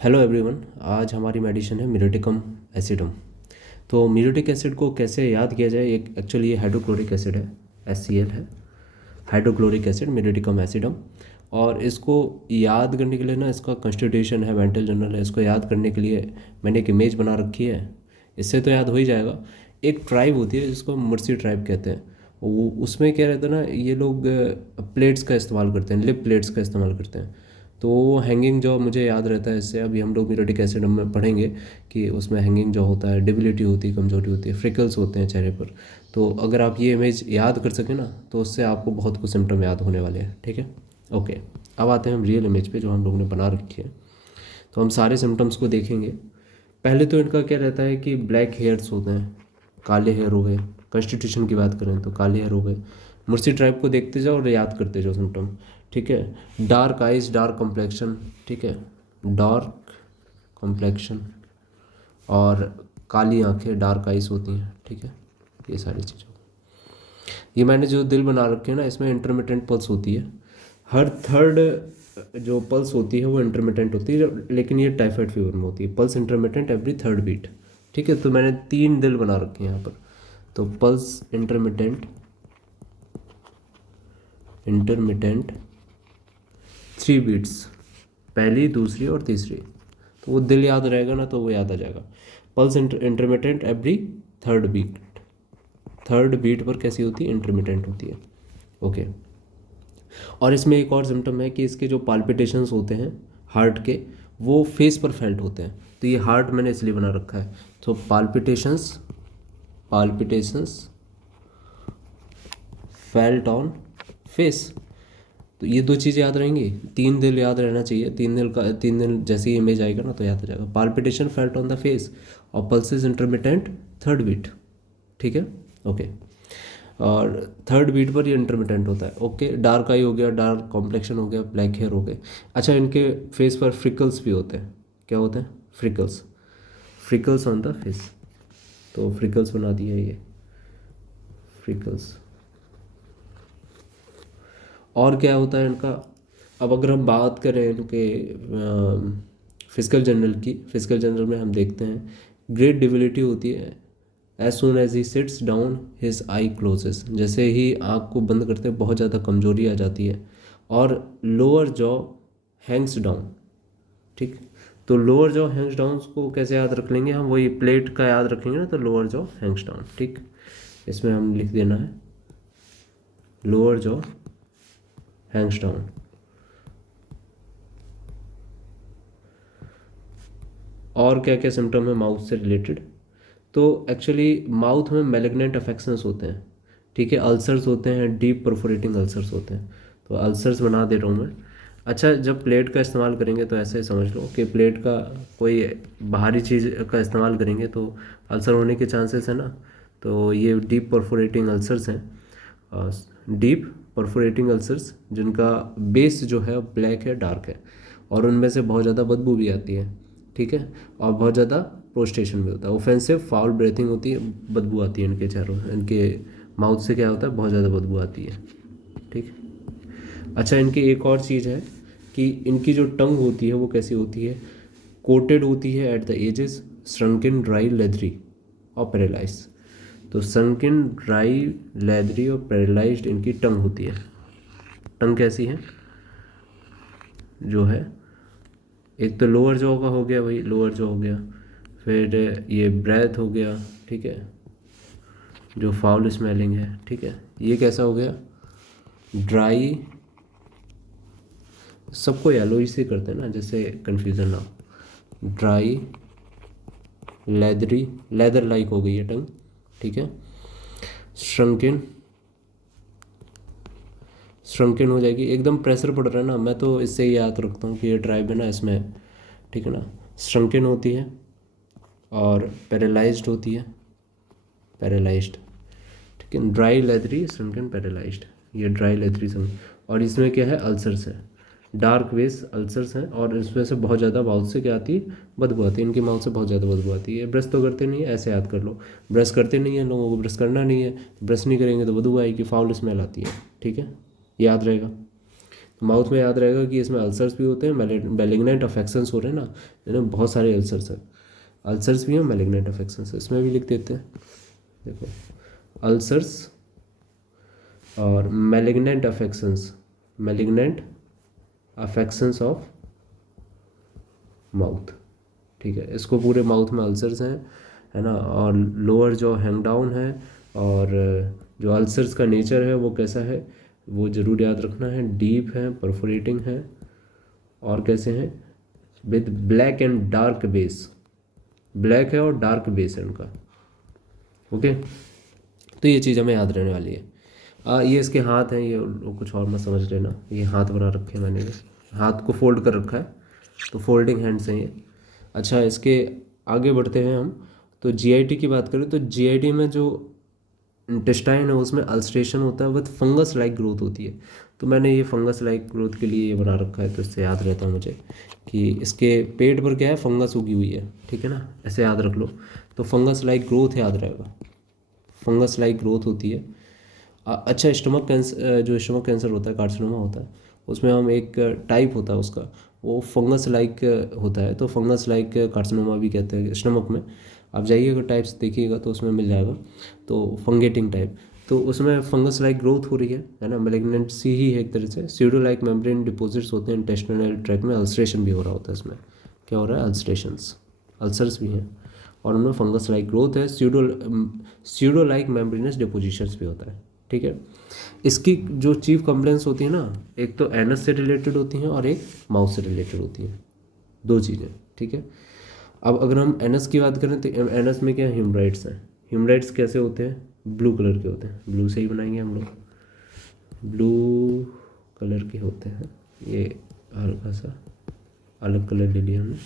Hello everyone. आज हमारी medicine है मिरोटिकम एसिडम। तो मिरोटिक एसिड को कैसे याद किया जाए, एक एक्चुअली ये हाइड्रोक्लोरिक एसिड है, HCl है, हाइड्रोक्लोरिक एसिड मिरोटिकम एसिडम। और इसको याद करने के लिए ना, इसका कॉन्स्टिट्यूशन है, मेंटल जनरल है, इसको याद करने के लिए मैंने एक इमेज बना रखी है। इससे तो याद हो ही जाएगा। एक ट्राइब होती है जिसको मुर्सी ट्राइब कहते हैं। वो उसमें क्या रहता है ना, ये लोग प्लेट्स का इस्तेमाल करते हैं, लिप प्लेट्स का इस्तेमाल करते हैं। तो हैंगिंग जॉ मुझे याद रहता है इससे। अभी हम लोग मिरोटिक एसिड में पढ़ेंगे कि उसमें हैंगिंग जॉ होता है, डिबिलिटी होती है, कमजोरी होती है, फ्रिकल्स होते हैं चेहरे पर। तो अगर आप ये इमेज याद कर सकें ना, तो उससे आपको बहुत कुछ सिम्टम याद होने वाले हैं। ठीक है, ओके। अब आते हैं हम रियल इमेज पे जो हम लोग ने बना रखी है। तो हम सारे सिम्टम्स को देखेंगे। पहले तो इनका क्या रहता है कि ब्लैक हेयर्स होते हैं, काले हेयर हो गए। कॉन्स्टिट्यूशन की बात करें तो काले हेयर हो गए। मुर्सी ट्राइब को देखते जाओ और याद करते जाओ सिम्टम। ठीक है, डार्क आइज, डार्क कॉम्प्लेक्शन। ठीक है, डार्क कॉम्प्लेक्शन और काली आंखें, डार्क आइज होती हैं। ठीक है, ये सारी चीज़ें। ये मैंने जो दिल बना रखे हैं ना, इसमें इंटरमिटेंट पल्स होती है। हर थर्ड जो पल्स होती है वो इंटरमिटेंट होती है, लेकिन ये टाइफाइड फीवर में होती है। Pulse intermittent every third beat. ठीक है, तो मैंने 3 दिल बना रखे हैं यहाँ पर। तो पल्स इंटरमिटेंट, इंटरमिटेंट 3 बीट्स, पहली, दूसरी और तीसरी। तो वो दिल याद रहेगा ना, तो वो याद आ जाएगा। Pulse intermittent every third beat. Third beat पर कैसी होती है? इंटरमिटेंट होती है। ओके। और इसमें एक और सिम्टम है कि इसके जो पाल्पिटेशंस होते हैं हार्ट के, वो फेस पर फेल्ट होते हैं। तो ये हार्ट मैंने इसलिए बना रखा है। तो palpitations, palpitations felt on face. तो ये 2 चीज़ याद रहेंगी। 3 दिल याद रहना चाहिए। 3 दिल जैसे ही इमेज आएगा ना, तो याद आ जाएगा। Palpitation felt on the face और पल्सेस इंटरमिटेंट थर्ड बीट। ठीक है, ओके। और थर्ड बीट पर ये इंटरमिटेंट होता है। ओके, डार्क आई हो गया, डार्क कॉम्प्लेक्शन हो गया, ब्लैक हेयर हो गए। अच्छा, इनके फेस पर फ्रिकल्स भी होते हैं। क्या होते हैं? Freckles, freckles on the face. तो फ्रिकल्स बना दिया ये, फ्रिकल्स। और क्या होता है इनका? अब अगर हम बात करें इनके फिजिकल जनरल की, फिजिकल जनरल में हम देखते हैं ग्रेट डिबिलिटी होती है। As soon as he sits down his eye closes, जैसे ही आँख को बंद करते हैं बहुत ज़्यादा कमजोरी आ जाती है। और लोअर जॉ हैंग्स डाउन। ठीक, तो लोअर जॉ हैंग्स डाउन को कैसे याद रख लेंगे हम? वही प्लेट का याद रखेंगे ना, तो लोअर जॉ हैंग्स डाउन। ठीक, इसमें हम लिख देना है लोअर जॉ हैंग्स डाउन। और क्या क्या सिम्टम है माउथ से रिलेटेड? तो एक्चुअली माउथ में मैलिग्नेंट अफेक्शंस होते हैं। ठीक है, अल्सर्स होते हैं, डीप परफोरेटिंग अल्सर्स होते हैं। तो अल्सर्स बना दे रहा हूँ मैं। अच्छा, जब प्लेट का इस्तेमाल करेंगे तो ऐसे समझ लो कि प्लेट का कोई बाहरी चीज़ का इस्तेमाल करेंगे तो अल्सर होने के चांसेस है ना। तो ये डीप परफोरेटिंग अल्सर्स हैं। डीप परफोरेटिंग अल्सर्स जिनका बेस जो है ब्लैक है, डार्क है, और उनमें से बहुत ज़्यादा बदबू भी आती है। ठीक है, और बहुत ज़्यादा प्रोस्टेशन भी होता है। ऑफेंसिव फाउल ब्रेथिंग होती है, बदबू आती है इनके चेहरों, इनके माउथ से क्या होता है, बहुत ज़्यादा बदबू आती है। ठीक। अच्छा, इनकी एक और चीज़ है कि इनकी जो टंग होती है वो कैसी होती है? कोटेड होती है at the edges, shrunken, dry, leathery और पैरालाइज। तो श्रंकन, ड्राई, लेदरी और पैरालाइज्ड इनकी टंग होती है। टंग कैसी है जो है? एक तो लोअर जॉ का हो गया, भाई लोअर जॉ हो गया। फिर ये ब्रेथ हो गया। ठीक है, जो फाउल स्मेलिंग है। ठीक है, ये कैसा हो गया? ड्राई। सबको येलो ही से करते हैं ना, जैसे कन्फ्यूज़न ना हो। ड्राई, लेदरी, लेदर लाइक हो गई है टंग। ठीक है, श्रंकिन, श्रंकिन हो जाएगी। एकदम प्रेशर पड़ रहा है ना, मैं तो इससे ही याद रखता हूँ कि ये ट्राइब है ना इसमें। ठीक है ना, श्रंकिन होती है और पैरालाइज्ड होती है, पैरालाइज्ड। ठीक है, ड्राई, लेदरी, श्रंकन, पैरालाइज्ड। ये ड्राई, लेदरी, श्रंकन। और इसमें क्या है? अल्सर्स है, डार्क वेस अल्सर्स हैं। और इसमें से बहुत ज़्यादा माउथ से क्या आती है? बदबू आती है। इनकी माउथ से बहुत ज़्यादा बदबू आती है। ब्रश तो करते नहीं है, ऐसे याद कर लो। ब्रश करते नहीं है, लोगों को ब्रश करना नहीं है। ब्रश नहीं करेंगे तो बदबू आएगी, फाउल स्मेल आती है। ठीक है, याद रहेगा। तो माउथ में याद रहेगा कि इसमें अल्सर्स भी होते हैं, मैलिग्नेंट अफेक्शंस हो रहे हैं ना, बहुत सारे अल्सर्स हैं, अल्सर्स भी हैं, मैलिग्नेंट अफेक्शंस, इसमें भी लिख देते हैं। देखो अल्सर्स और malignant affections, malignant affections of mouth, ठीक है। इसको पूरे माउथ में अल्सर्स हैं, है ना। और लोअर जो हैंग डाउन है, और जो अल्सर्स का नेचर है वो कैसा है, वो ज़रूर याद रखना है। डीप है, परफोरेटिंग है, और कैसे हैं, with black and dark base, black है और डार्क बेस है उनका। ओके, तो ये चीज़ हमें याद रहने वाली है। ये इसके हाथ हैं, ये कुछ और मत समझ लेना, ये हाथ बना रखे हैं मैंने, हाथ को फोल्ड कर रखा है, तो फोल्डिंग हैंड्स हैं ये। अच्छा, इसके आगे बढ़ते हैं हम। तो जीआईटी की बात करें तो जीआईटी में जो इंटेस्टाइन है उसमें अल्सरेशन होता है विद फंगस लाइक ग्रोथ होती है। तो मैंने ये फंगस लाइक ग्रोथ के लिए ये बना रखा है, तो इससे याद रहता है मुझे कि इसके पेट पर क्या है, फंगस उगी हुई है, ठीक है ना, ऐसे याद रख लो। तो फंगस लाइक ग्रोथ याद रहेगा, फंगस लाइक ग्रोथ होती है। अच्छा, स्टमक कैंसर, जो स्टमक कैंसर होता है, कार्सिनोमा होता है, उसमें हम एक टाइप होता है उसका, वो फंगस लाइक होता है, तो फंगस लाइक कार्सिनोमा भी कहते हैं स्टमक में। आप जाइएगा टाइप्स देखिएगा तो उसमें मिल जाएगा। तो फंगेटिंग टाइप, तो उसमें फंगस लाइक ग्रोथ हो रही है ना, मेलिग्नेंसी ही है एक तरह से। स्यूडो लाइक मेम्ब्रेन डिपोजिट्स होते हैं इंटेस्टिनल ट्रैक्ट में, अल्सरेशन भी हो रहा होता है इसमें। क्या हो रहा है, अल्सरेशंस, अल्सर्स भी हैं, और उनमें फंगस लाइक ग्रोथ है। स्यूडो लाइक मेम्ब्रेनस डिपोजिशंस भी होता है, ठीक है। इसकी जो चीफ कंप्लेंट्स होती है ना, एक तो एनस से रिलेटेड होती हैं और एक माउथ से रिलेटेड होती हैं, दो चीज़ें, ठीक है। अब अगर हम एनस की बात करें तो एनस में क्या हिमराइड्स हैं। हिमराइड्स कैसे होते हैं, ब्लू कलर के होते हैं, ब्लू से ही बनाएंगे हम लोग, ब्लू कलर के होते हैं। ये हल्का सा अलग कलर ले लिया हमने।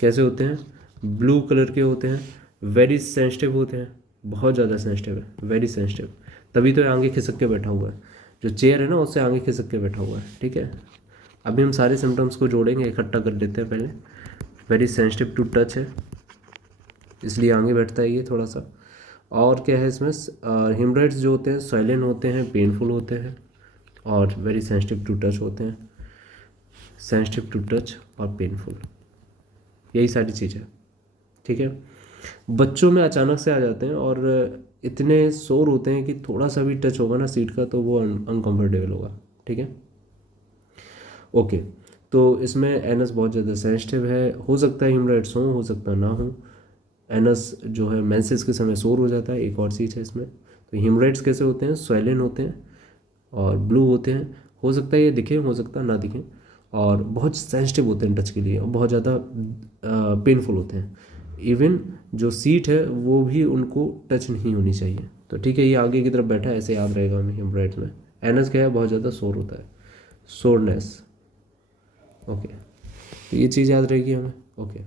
कैसे होते हैं, ब्लू कलर के होते हैं, वेरी सेंसिटिव होते हैं, बहुत ज़्यादा सेंसिटिव है, वेरी सेंसिटिव। तभी तो ये आगे खिसक के बैठा हुआ है, जो चेयर है ना उससे आगे खिसक के बैठा हुआ है, ठीक है। अभी हम सारे सिम्टम्स को जोड़ेंगे, इकट्ठा कर लेते हैं पहले। वेरी सेंसिटिव टू टच है, इसलिए आगे बैठता है ये थोड़ा सा। और क्या है इसमें, हिमराइड्स जो होते हैं साइलेंट होते हैं, पेनफुल होते हैं, और वेरी सेंसिटिव टू टच होते हैं, सेंसिटिव टू टच और पेनफुल, यही सारी चीज़ें, ठीक है। बच्चों में अचानक से आ जाते हैं और इतने शोर होते हैं कि थोड़ा सा भी टच होगा ना सीट का तो वो अनकंफर्टेबल होगा, ठीक है। ओके, तो इसमें एनस बहुत ज़्यादा सेंसिटिव है, हो सकता है हिमराइड्स हो सकता ना हो। एनस जो है मेंसेस के समय शोर हो जाता है, एक और चीज़ है इसमें। तो हिमराइड्स कैसे होते हैं, स्वेलन होते हैं और ब्लू होते हैं, हो सकता है ये दिखे, हो सकता ना दिखे, और बहुत सेंसिटिव होते हैं टच के लिए, और बहुत ज़्यादा पेनफुल होते हैं। इवन जो सीट है वो भी उनको टच नहीं होनी चाहिए। तो ठीक है, ये आगे की तरफ बैठा है, ऐसे याद रहेगा हमें हिमराइड्स में। एनस क्या है, बहुत ज़्यादा शोर होता है, सोरनेस। ओके, तो ये चीज़ याद रहेगी हमें। ओके,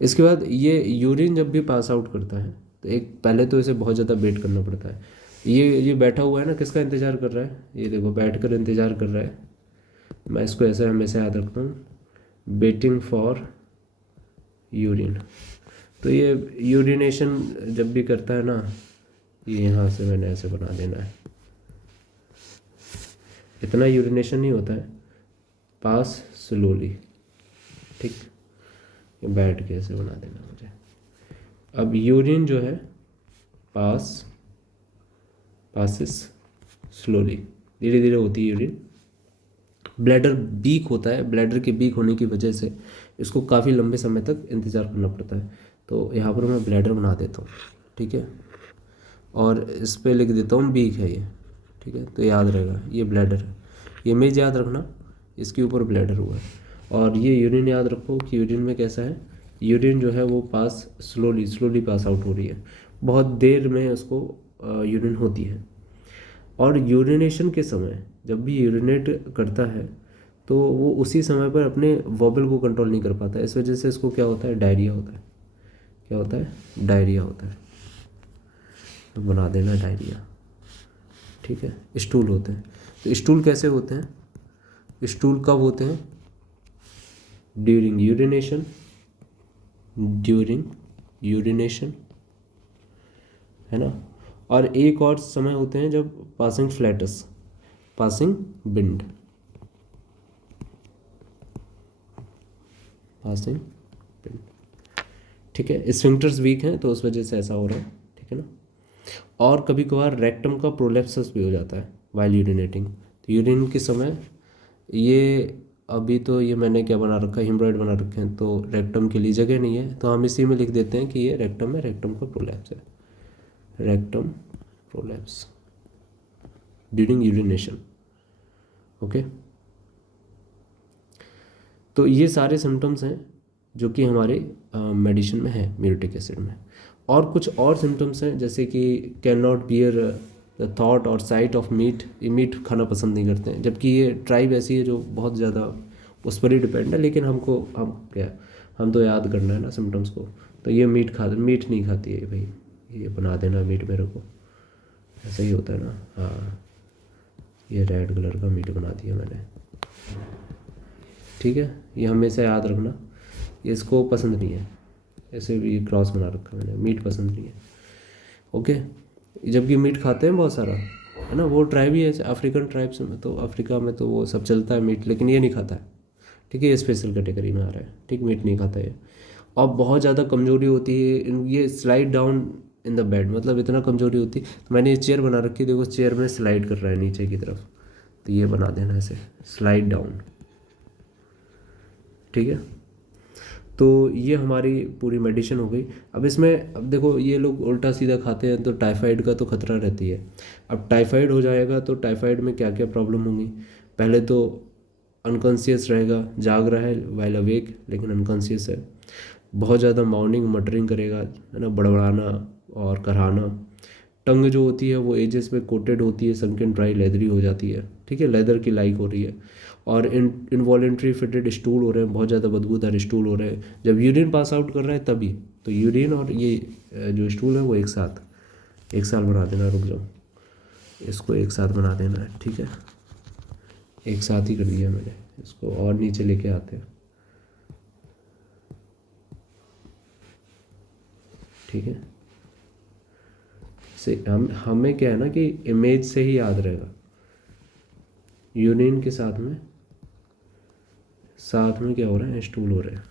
इसके बाद ये यूरिन जब भी पास आउट करता है तो एक पहले तो इसे बहुत ज़्यादा वेट करना पड़ता है। ये बैठा हुआ है ना, किसका इंतज़ार कर रहा है, ये देखो बैठ कर इंतज़ार कर रहा है। मैं इसको ऐसे हमेशा याद रखता हूँ, वेटिंग फॉर यूरिन। तो ये यूरिनेशन जब भी करता है ना, ये यहाँ से मैंने ऐसे बना देना है, इतना यूरिनेशन नहीं होता है, पास स्लोली, ठीक, ये बैठ के ऐसे बना देना मुझे। अब यूरिन जो है पासिस स्लोली, धीरे धीरे होती है यूरिन। ब्लैडर वीक होता है, ब्लैडर के वीक होने की वजह से इसको काफ़ी लंबे समय तक इंतज़ार करना पड़ता है। तो यहाँ पर मैं ब्लैडर बना देता हूँ, ठीक है, और इस पर लिख देता हूँ वीक है ये, ठीक है, तो याद रहेगा ये ब्लैडर है। ये इमेज याद रखना, इसके ऊपर ब्लैडर हुआ है। और ये यूरिन याद रखो कि यूरिन में कैसा है, यूरिन जो है वो पास स्लोली पास आउट हो रही है, बहुत देर में उसको यूरिन होती है। और यूरिनेशन के समय जब भी यूरिनेट करता है तो वो उसी समय पर अपने वॉबल को कंट्रोल नहीं कर पाता, इस वजह से इसको क्या होता है, डायरिया होता है। क्या होता है, डायरिया होता है, तो बना देना डायरिया, ठीक है। स्टूल होते हैं, तो स्टूल कैसे होते हैं, स्टूल कब होते हैं, ड्यूरिंग यूरिनेशन, है ना। और एक और समय होते हैं जब passing flats, passing wind, passing pin, ठीक है। स्फिंक्टर्स वीक हैं तो उस वजह से ऐसा हो रहा है, ठीक है ना। और कभी कभार रेक्टम का प्रोलेप्सस भी हो जाता है वाइल यूरिनेटिंग। तो यूरिन के समय ये, अभी तो ये मैंने क्या बना रखा है, हिमरॉइड बना रखे हैं, तो रेक्टम के लिए जगह नहीं है, तो हम इसी में लिख देते हैं कि ये रेक्टम है, रेक्टम का प्रोलैप्स है, rectum prolapse during urination. Okay, तो ये सारे सिम्टम्स हैं जो कि हमारे मेडिसिन में है, म्यूरेटिक एसिड में। और कुछ और सिम्टम्स हैं जैसे कि can not bear the thought और साइट ऑफ मीट, ये मीट खाना पसंद नहीं करते हैं, जबकि ये ट्राइब ऐसी है जो बहुत ज़्यादा उस पर ही डिपेंड है, लेकिन हम तो याद करना है ना सिम्टम्स को। तो ये मीट नहीं खाती है भाई, ये बना देना मीट मेरे को, ऐसा ही होता है ना। हाँ, ये रेड कलर का मीट बना दिया मैंने, ठीक है। ये हमेशा याद रखना, ये इसको पसंद नहीं है, ऐसे भी क्रॉस बना रखा मैंने, मीट पसंद नहीं है। ओके, जबकि मीट खाते हैं बहुत सारा, है ना। वो ट्राइब ही है अफ्रीकन ट्राइब्स में, तो अफ्रीका में तो वो सब चलता है मीट, लेकिन ये नहीं खाता है, ठीक है। ये स्पेशल कैटेगरी में आ रहा है, ठीक, मीट नहीं खाता है। और बहुत ज़्यादा कमजोरी होती है, ये slide down in the bed, मतलब इतना कमजोरी होती है। तो मैंने ये चेयर बना रखी है, देखो चेयर में स्लाइड कर रहा है नीचे की तरफ, तो ये बना देना ऐसे स्लाइड डाउन, ठीक है। तो ये हमारी पूरी मेडिसिन हो गई। अब इसमें, अब देखो ये लोग उल्टा सीधा खाते हैं तो टाइफाइड का तो खतरा रहती है। अब टाइफाइड हो जाएगा तो टाइफाइड में क्या क्या प्रॉब्लम होंगी। पहले तो अनकॉन्शियस रहेगा, जाग रहा है वाइल अवेक लेकिन अनकॉन्शियस है। बहुत ज़्यादा माउनिंग मटरिंग करेगा, है ना, बड़बड़ाना और कराना। टंग जो होती है वो एजेस पे कोटेड होती है, संकन ड्राई लेदरी हो जाती है, ठीक है, लेदर की लाइक हो रही है। और इनवॉलेंट्री फिटेड स्टूल हो रहे हैं, बहुत ज़्यादा बदबूदार स्टूल हो रहे हैं जब यूरिन पास आउट कर रहा है तभी। तो यूरिन और ये जो स्टूल है वो एक साथ बना देना, रुक जाओ, इसको एक साथ बना देना है, ठीक है। एक साथ ही कर दिया मैंने इसको, और नीचे लेके आते हैं, ठीक है। से हमें क्या है ना कि इमेज से ही याद रहेगा। यूरिन के साथ में क्या हो रहा है, स्टूल हो रहा है,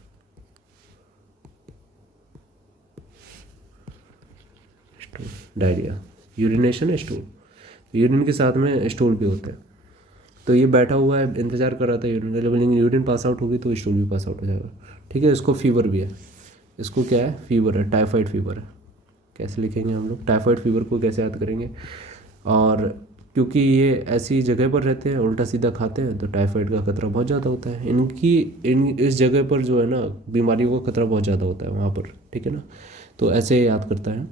स्टूल, डायरिया, यूरिनेशन है स्टूल, यूरिन के साथ में स्टूल भी होता है। तो ये बैठा हुआ है, इंतजार कर रहा था यूरिन, जब यूरिन पास आउट होगी तो स्टूल भी पास आउट हो जाएगा, ठीक है। इसको फीवर भी है, इसको क्या है, फीवर है, टाइफाइड फीवर है। कैसे लिखेंगे हम लोग टाइफाइड फीवर को, कैसे याद करेंगे। और क्योंकि ये ऐसी जगह पर रहते हैं, उल्टा सीधा खाते हैं, तो टाइफाइड का खतरा बहुत ज़्यादा होता है इस जगह पर जो है ना, बीमारियों का खतरा बहुत ज़्यादा होता है वहाँ पर, ठीक है ना। तो ऐसे याद करता है।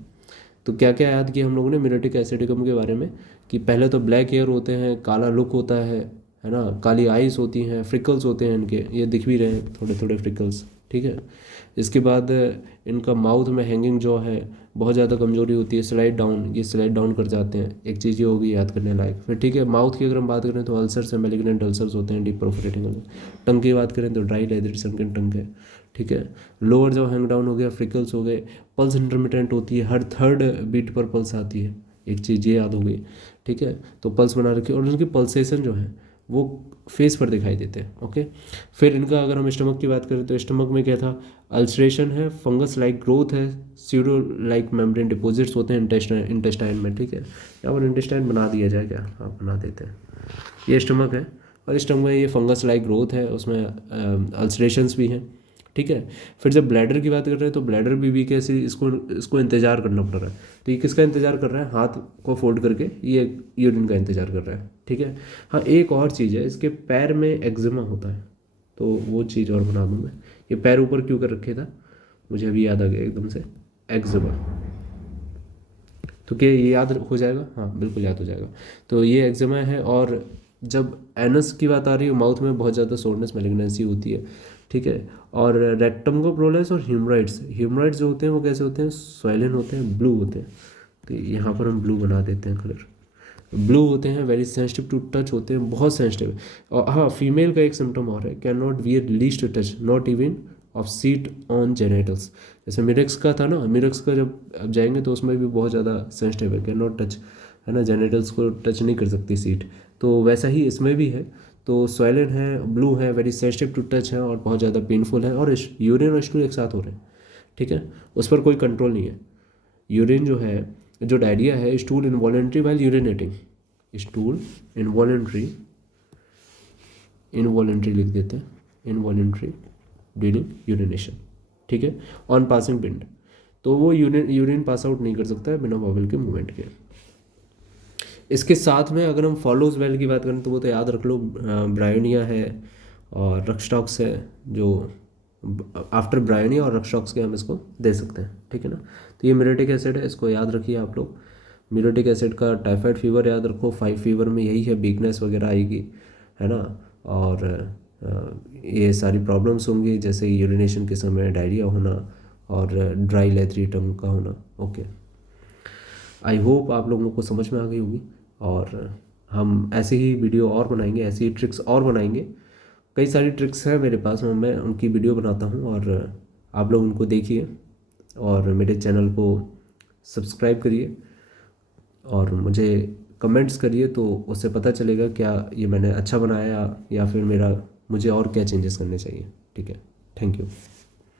तो क्या क्या याद किया हम लोगों ने म्यूरेटिक एसिडिकम के बारे में, कि पहले तो ब्लैक हेयर होते हैं, काला लुक होता है ना, काली आइज होती हैं, फ्रिकल्स होते हैं इनके, ये दिख भी रहे हैं थोड़े थोड़े फ्रिकल्स, ठीक है। इसके बाद इनका माउथ में हैंगिंग जो है बहुत ज़्यादा कमजोरी होती है, स्लाइड डाउन, ये स्लाइड डाउन कर जाते हैं, एक चीज़ ये होगी याद करने लायक। फिर ठीक है, माउथ की अगर हम बात करें तो अल्सर्स है, मेलिग्नेंट अल्सर्स होते हैं, डीप परफोरेटिंग अल्सर। टंग की बात करें तो ड्राई लेदर संकन टंग है, ठीक है। लोअर जो हैंग डाउन हो गया, फ्रिकल्स हो गए। पल्स इंटरमिटेंट होती है, हर थर्ड बीट पर पल्स आती है, एक चीज़ ये याद हो गई, ठीक है। तो पल्स बना रखी, और उनकी पल्सेशन जो है वो फेस पर दिखाई देते हैं, ओके। फिर इनका अगर हम स्टमक की बात करें तो स्टमक में क्या था, अल्सरेशन है, फंगस लाइक ग्रोथ है, सीरो लाइक मेम्ब्रेन डिपॉजिट्स होते हैं इंटेस्टाइन में, ठीक है। या और इंटेस्टाइन बना दिया जाए क्या, हाँ बना देते हैं। ये स्टमक है, और स्टमक में ये फंगस लाइक ग्रोथ है, उसमें अल्सरेशंस भी हैं, ठीक है। फिर जब ब्लैडर की बात कर रहे हैं तो ब्लैडर भी वीक है, इसको इंतजार करना पड़ रहा है। तो ये किसका इंतजार कर रहा है, हाथ को फोल्ड करके ये यूरिन का इंतजार कर रहा है, ठीक है। हाँ, एक और चीज़ है, इसके पैर में एक्जिमा होता है, तो वो चीज़ और बना दूँ मैं। ये पैर ऊपर क्यों कर रखे था, मुझे अभी याद आ गया एकदम से, एक्जिमा। तो क्या ये याद हो जाएगा, हाँ बिल्कुल याद हो जाएगा। तो ये एक्जिमा है। और जब एनस की बात आ रही है, माउथ में बहुत ज़्यादा सोरनेस, मैलिग्नेंसी होती है, ठीक है। और रेक्टम का प्रोलेप्स और ह्यूमराइड्स जो होते हैं वो कैसे होते हैं, स्वेलन होते हैं, ब्लू होते हैं। तो यहाँ पर हम ब्लू बना देते हैं कलर, ब्लू होते हैं, वेरी सेंसिटिव टू टच होते हैं, बहुत सेंसिटिव। और हाँ, फीमेल का एक सिम्टम और है, can not wear least touch, not even of seat on genitals. जैसे मिरेक्स का था ना, मिरेक्स का जब अब जाएंगे तो उसमें भी बहुत ज़्यादा सेंसिटिव है, कैन नॉट टच, है ना, जेनेटल्स को टच नहीं कर सकती सीट। तो वैसा ही इसमें भी है। तो स्वैलन है, ब्लू है, वेरी सेंसिटिव टू टच है और बहुत ज़्यादा पेनफुल है, और यूरिन और स्टूल एक साथ हो रहे हैं, ठीक है, उस पर कोई कंट्रोल नहीं है। यूरिन जो है, जो डायरिया है, stool involuntary while urinating, stool involuntary, involuntary लिख देते हैं, इनवॉलेंट्री ड्यूरिंग यूरिनेशन, ठीक है, ऑन पासिंग पिंड, तो वो यूरिन पास आउट नहीं कर सकता है बिना बाउल के मूवमेंट के। इसके साथ में अगर हम फॉलोज वेल की बात करें तो वो तो याद रख लो, ब्रायोनिया है और रक्सटॉक्स है, जो आफ्टर ब्रायोनिया और रक्सटॉक्स के हम इसको दे सकते हैं, ठीक है ना। तो ये मिरेटिक एसिड है, इसको याद रखिए आप लोग। मिरेटिक एसिड का टाइफाइड फीवर याद रखो, 5 फीवर में यही है, वीकनेस वगैरह आएगी, है ना, और ये सारी प्रॉब्लम्स होंगी, जैसे यूरिनेशन के समय डायरिया होना और ड्राई लेथरी टंग का होना। ओके, आई होप आप लोगों को समझ में आ गई होगी, और हम ऐसे ही वीडियो और बनाएंगे, ऐसी ही ट्रिक्स और बनाएंगे। कई सारी ट्रिक्स हैं मेरे पास में, मैं उनकी वीडियो बनाता हूँ, और आप लोग उनको देखिए और मेरे चैनल को सब्सक्राइब करिए और मुझे कमेंट्स करिए, तो उससे पता चलेगा क्या ये मैंने अच्छा बनाया या फिर मुझे और क्या चेंजेस करने चाहिए, ठीक है। Thank you.